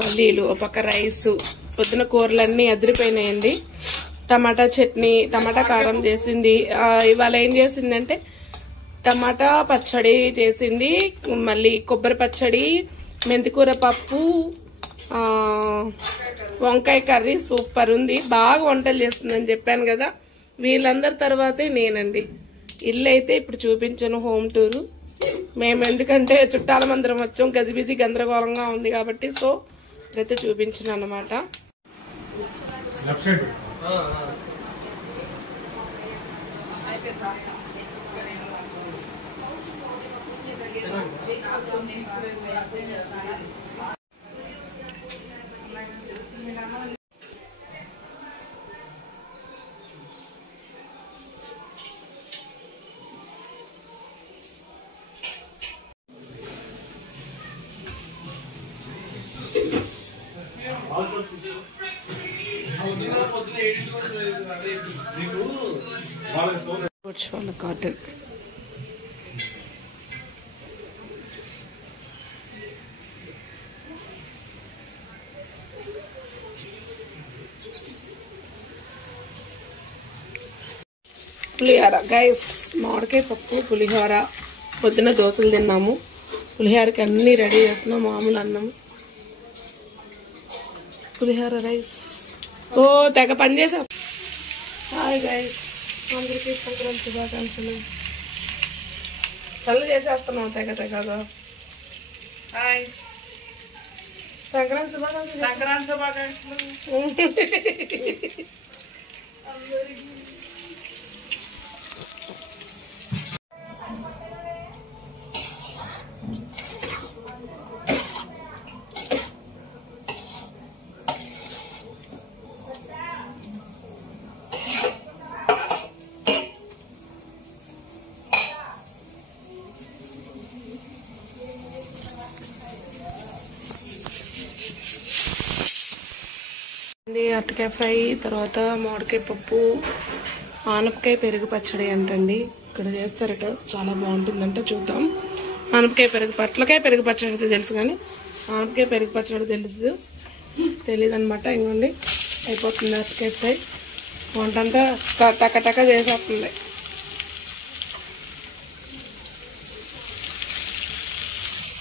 పల్లీలు, ఒక పక్క రైస్, పొద్దున కూరలన్నీ అదిరిపోయినాయండి. టమాటా చట్నీ, టమాటా కారం చేసింది. ఇవాళ ఏం చేసిందంటే టమాటా పచ్చడి చేసింది, మళ్ళీ కొబ్బరి పచ్చడి, మెంతికూర పప్పు, వంకాయ కర్రీ. సూపర్ ఉంది. బాగా వంటలు చేస్తుందని చెప్పాను కదా. వీళ్ళందరి తర్వాతే నేనండి. ఇల్లు అయితే ఇప్పుడు చూపించాను, హోమ్ టూరు. మేము ఎందుకంటే చుట్టాల మందరం వచ్చాం, గజిబిజి గందరగోళంగా ఉంది కాబట్టి సో ఇదైతే చూపించాను అన్నమాట. కాటన్ పులిహోర గైస్, మామిడికాయ పప్పు పులిహోర. పొద్దున దోశలు తిన్నాము, పులిహోరకి అన్ని రెడీ చేస్తున్నాం. మామూలు అన్నం, పులిహోర, రైస్. ఓ తెగ పని చేసేస్తా. హాయ్ గైస్, అందరికీ సంక్రాంతి శుభాకాంక్షలు. పనులు చేసేస్తున్నాం తెగ తెగగా. హాయ్, సంక్రాంతి శుభాకాంక్షలు. సంక్రాంతి శుభాకాంక్షలు. అరటికాయ ఫ్రై, తర్వాత మామిడికాయ పప్పు, ఆనపకాయ పెరుగు పచ్చడి అంటండి. ఇక్కడ చేస్తారట, చాలా బాగుంటుందంట. చూద్దాం. ఆనపకాయ పెరుగు, పట్లకాయ పెరుగు పచ్చడి అయితే తెలుసు కానీ ఆనపకాయ పెరుగు పచ్చడి తెలియదు అనమాట. ఇంకోండి అయిపోతుంది అరటికాయ ఫ్రై. వంటంతా టక చేసేస్తుంది.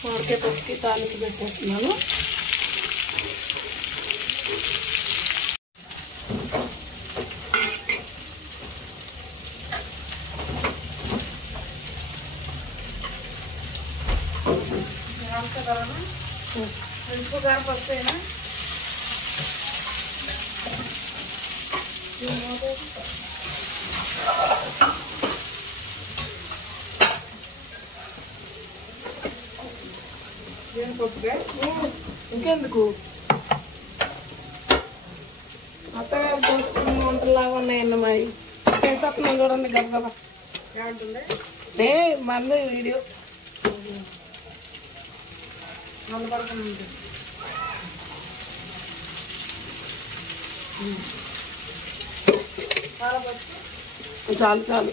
మామిడికాయ పప్పుకి తాలింపు పెట్టేస్తున్నాను. ఇంకెందుకు అత్తగారు దోస్తున్న వంటలాగా ఉన్నాయండి. మరి చేసేస్తున్నాం చూడండి గబగబా. ఏ మంది వీడియో చాలు చాలు.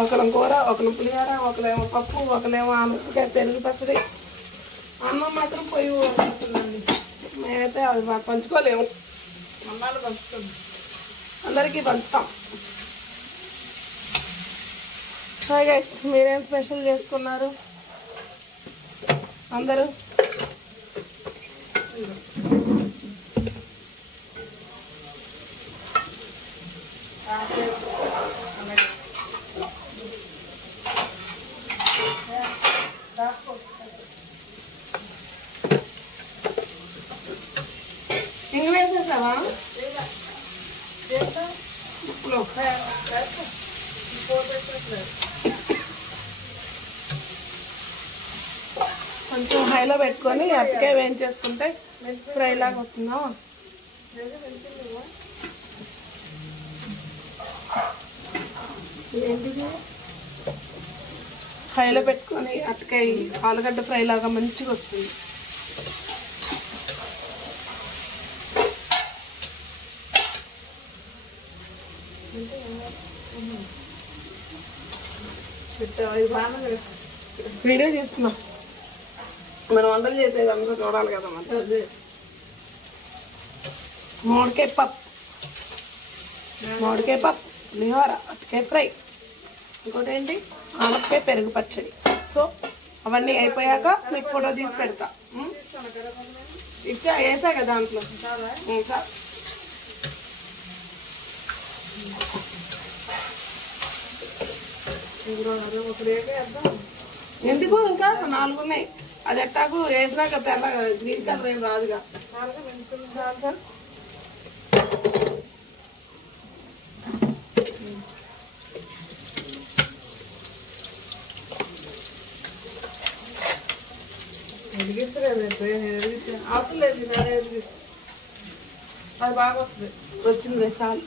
ఒకళ్ళం కూర, ఒకళ్ళు పులిహోర, ఒకలేమో పప్పు, ఒకలేమో ఆనపకాయ పెరుగు పచ్చడి. అన్నం మాత్రం పొయ్యి వస్తుందండి. మేమైతే అది పంచుకోలేము, అన్నాలు పంచుతాం, అందరికీ పంచుతాం. హాయ్ గైస్, మీరేం స్పెషల్ చేసుకున్నారు అందరూ? ఇంక వేసేసావా? కొంచెం హైలో పెట్టుకొని అరటికాయ వేయించేసుకుంటే ఫ్రై లాగా వస్తుందా. ఏంటిది ఫ్రైలో పెట్టుకొని అరటికాయ ఆలుగడ్డ ఫ్రై లాగా మంచిగా వస్తుంది. వీడియో చేస్తున్నాం, మనం వంటలు చేసేది అందరూ చూడాలి కదా. మరి మామిడికాయ పప్పు, పులిహోర, అరటికాయ ఫ్రై, ఇంకోటి ఏంటి ఆనపకాయ పెరుగు పచ్చడి. సో అవన్నీ అయిపోయాక మీకు ఫోటో తీసి పెడతా. ఇచ్చా వేసా కదా దాంట్లో. ఎందుకు ఇంకా 4 ఉన్నాయి. అది ఎట్టాకు వేసినాక తెల్ల గ్రీన్ కలర్ ఏం రాదుగా. అది బాగా వస్తుంది. వచ్చింది చాలు.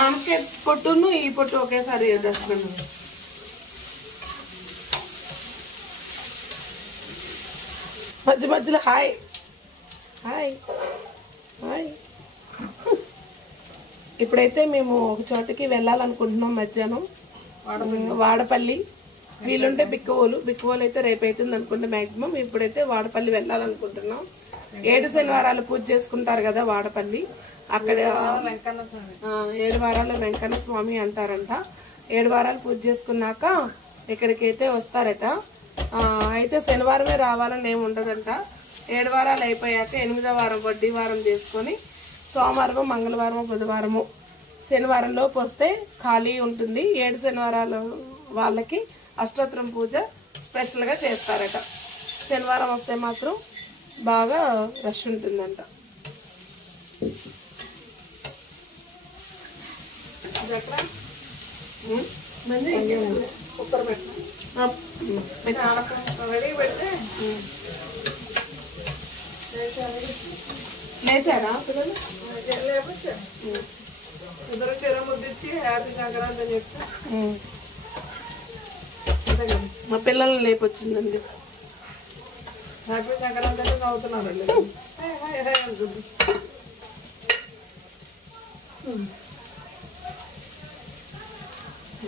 ఆమెకే పొట్టును ఈ పొట్టు ఒకేసారి వేసేస్తున్నాను. మధ్య మధ్యలో హాయ్ హాయ్ హాయ్. ఇప్పుడైతే మేము ఒక చోటకి వెళ్ళాలనుకుంటున్నాం. మధ్యాహ్నం వాడపల్లి, వీలుంటే బిక్కువోలు అయితే రేపు అవుతుంది అనుకుంటే మ్యాక్సిమం. ఇప్పుడైతే వాడపల్లి వెళ్ళాలనుకుంటున్నాం. 7 శనివారాలు పూజ చేసుకుంటారు కదా వాడపల్లి. అక్కడ 7 వారాల వెంకన్న స్వామి అంటారంట. 7 వారాలు పూజ చేసుకున్నాక ఇక్కడికి అయితే వస్తారట. అయితే శనివారమే రావాలని ఏమి ఉండదంట. 7 వారాలు అయిపోయాక 8వ వారం వడ్డీ వారం చేసుకొని సోమవారము, మంగళవారము, బుధవారము, శనివారంలోపు వస్తే ఖాళీ ఉంటుంది. 7 శనివారాలు వాళ్ళకి అష్టోత్తరం పూజ స్పెషల్గా చేస్తారట. శనివారం వస్తే మాత్రం బాగా రష్ ఉంటుందంట. లేచారా పిల్లలు? ఇద్దరు చెరువు ముద్దిచ్చి హ్యాపీ సంక్రాంతి అని చెప్తే మా పిల్లల్ని లేపొచ్చిందండి. హ్యాపీ సంక్రాంతి అంటే నవ్వుతున్నారండి.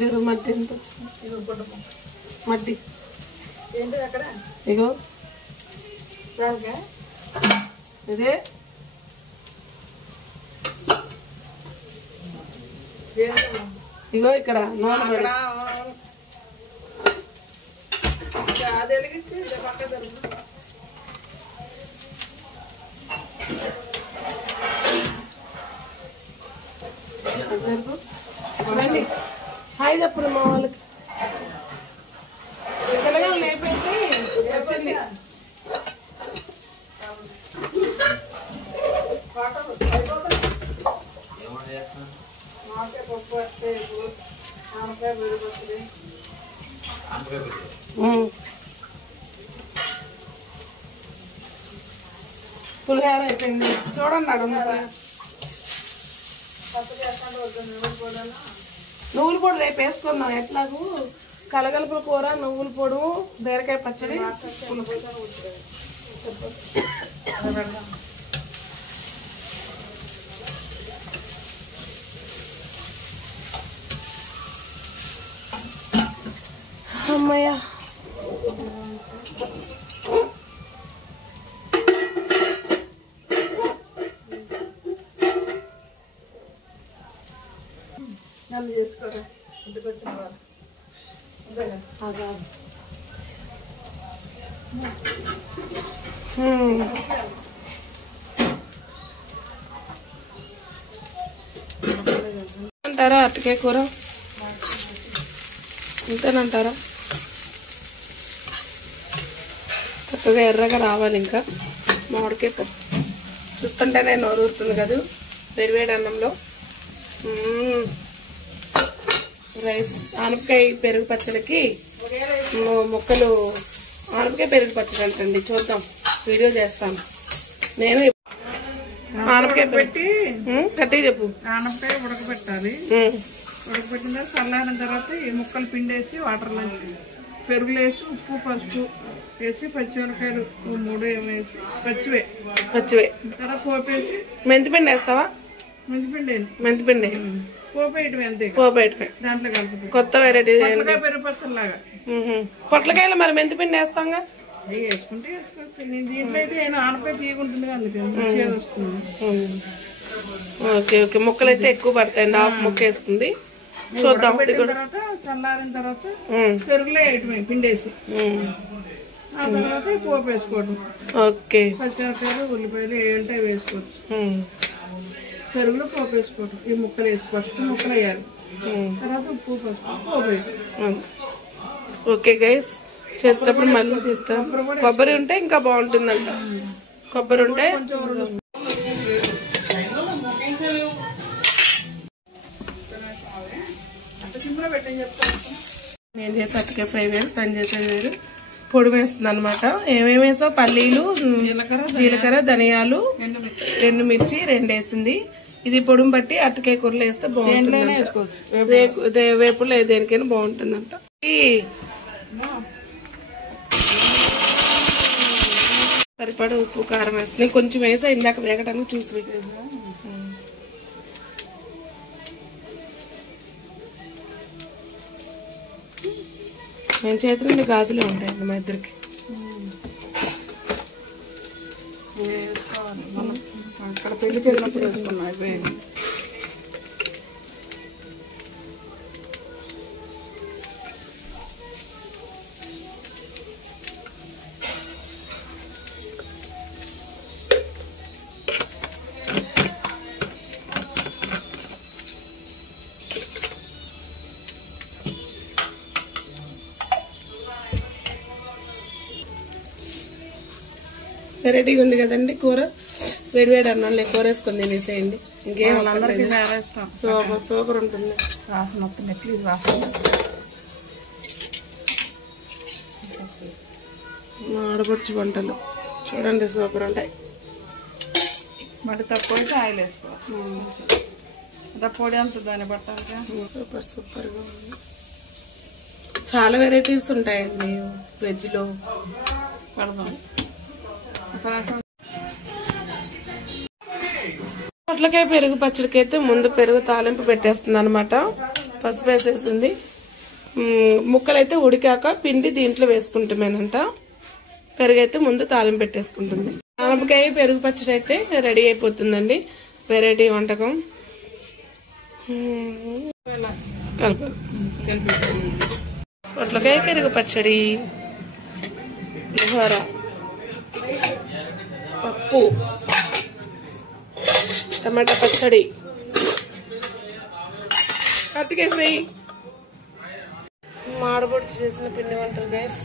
జరు మధ్య ఎంత వచ్చింది? మధ్య ఏంటి అక్కడ? ఇగో ఇదే ఇగో ఇక్కడ నూనె హాయ్ చెప్పు మా వాళ్ళకి. పిల్లగా లేపేసి వచ్చింది. పులిహోర అయిపోయింది చూడండి. నువ్వుల పొడి రేపు వేసుకుందాం. ఎట్లాగూ కలగలుపుల కూర, నువ్వుల పొడి, బీరకాయ పచ్చడి, అమ్మయ్య. నన్ను చేసుకోరా ఇంటికి వచ్చిన వాళ్ళు అంటారా? అరటికాయ కూర ఇంతేనంటారా? చక్కగా ఎర్రగా రావాలి. ఇంకా మామిడికాయ పప్పు చూస్తుంటేనే నోరూరుతుంది కదా వేడివేడి అన్నంలో. రైస్ ఆనపకాయ పెరుగు పచ్చడికి ముక్కలు ఆనపకాయ పెరుగు పచ్చడి అంటండి. చూద్దాం, వీడియో చేస్తాను నేను. ఆనపకాయ పెట్టి కట్టి చెప్పు. ఆనపకాయ ఉడకబెట్టాలి. ఉడకబెట్టిన తర్వాత చల్లారిన తర్వాత ఈ ముక్కలు పిండేసి వాటర్లో పెరుగులు వేసి ఉప్పు పసుపు వేసి పచ్చిమిరకాయలు 3 వేసి పచ్చివే తర్వాత పోపేసి. మెంతిపిండి వేస్తావా? మెంతిపిండి పోపేయటమే అంతే. పోపేయటమే దాంట్లో కలుపుతాం. కొత్త వెరైటీ పెరుగు పచ్చడిలాగా. పొట్లకాయలు మరి మెంతిపిండి వేస్తాంగా. వేసుకుంటే వేసుకోవచ్చు. నేను దీంట్లో అయితే ఆనపకాయ తీయకుంటుంది అందుకే వస్తుంది. Okay okay. ముక్కలు అయితే ఎక్కువ పడతాయండి. హాఫ్ ముక్క వేస్తుంది. చూద్దాం. తర్వాత చల్లారిన తర్వాత పెరుగులో వేయటమే పిండేసి. ఆ తర్వాత పోపు వేసుకోవడం. ఓకే. పచ్చిమిరకాయలు ఉల్లిపాయలు ఏంటో వేసుకోవచ్చు. పెరుగులో పోపు వేసుకోవడం. ఈ ముక్కలు వేసి ఫస్ట్ ముక్కలు వేయాలి. తర్వాత ఉప్పు పసుపు పోపు వేయాలి. ఓకే గైస్, చేసేటప్పుడు మళ్ళీ తీస్తాం. కొబ్బరి ఉంటే ఇంకా బాగుంటుందంట. కొబ్బరి ఉంటే నేను చేసే అట్టకాయ ఫ్రై వేరు, తను చేసేది వేరు. పొడి వేస్తుంది అనమాట. ఏమేమి వేసావు? పల్లీలు, జీలకర్ర, ధనియాలు, ఎండుమిర్చి 2 వేసింది. ఇది పొడిని బట్టి అట్టకాయ కూరలు వేస్తే బాగుంటుంది. వేపులు దేనికైనా బాగుంటుందంట. సరిపడా ఉప్పు కారం వేస్తుంది. కొంచెం వేసా ఇందాక వేగటానికి చూసి. నేను చేతి నుండి గాజులే ఉంటాయండి మా ఇద్దరికి. అక్కడ పెళ్లికి వెళ్ళినప్పుడు వేసుకున్నా. వెరైటీగా ఉంది కదండి కూర. వేడివేడి అన్నంలో కూర వేసుకొని తినేసేయండి. ఇంకేం సూపర్ ఉంటుంది. వాసన వస్తుంది. ప్లీజ్ వాసన. ఆడపడుచు వంటలు చూడండి, సూపర్ ఉంటాయి. మరి తక్కువ అయితే ఆయిల్ వేసుకోవాలి. పొడి అంత దాన్ని పట్టాలి. సూపర్ సూపర్గా ఉంది. చాలా వెరైటీస్ ఉంటాయండి వెజ్లో. పడదాం. పొట్లకాయ పెరుగు పచ్చడికి అయితే ముందు పెరుగు తాలింపు పెట్టేస్తుంది అనమాట. పసుపు వేసేస్తుంది. ముక్కలైతే ఉడికాక పిండి దీంట్లో వేసుకుంటామేనంట. పెరుగు అయితే ముందు తాలింపు పెట్టేసుకుంటుంది. ఆనపకాయ పెరుగు పచ్చడి అయితే రెడీ అయిపోతుందండి. వెరైటీ వంటకం. పొట్లకాయ పెరుగు పచ్చడి, పులిహోర, పప్పు, టమాటా పచ్చడి, అట్టకాయ ఫ్రై. మాడబొడిచి చేసిన పిండి వంటలు గైస్.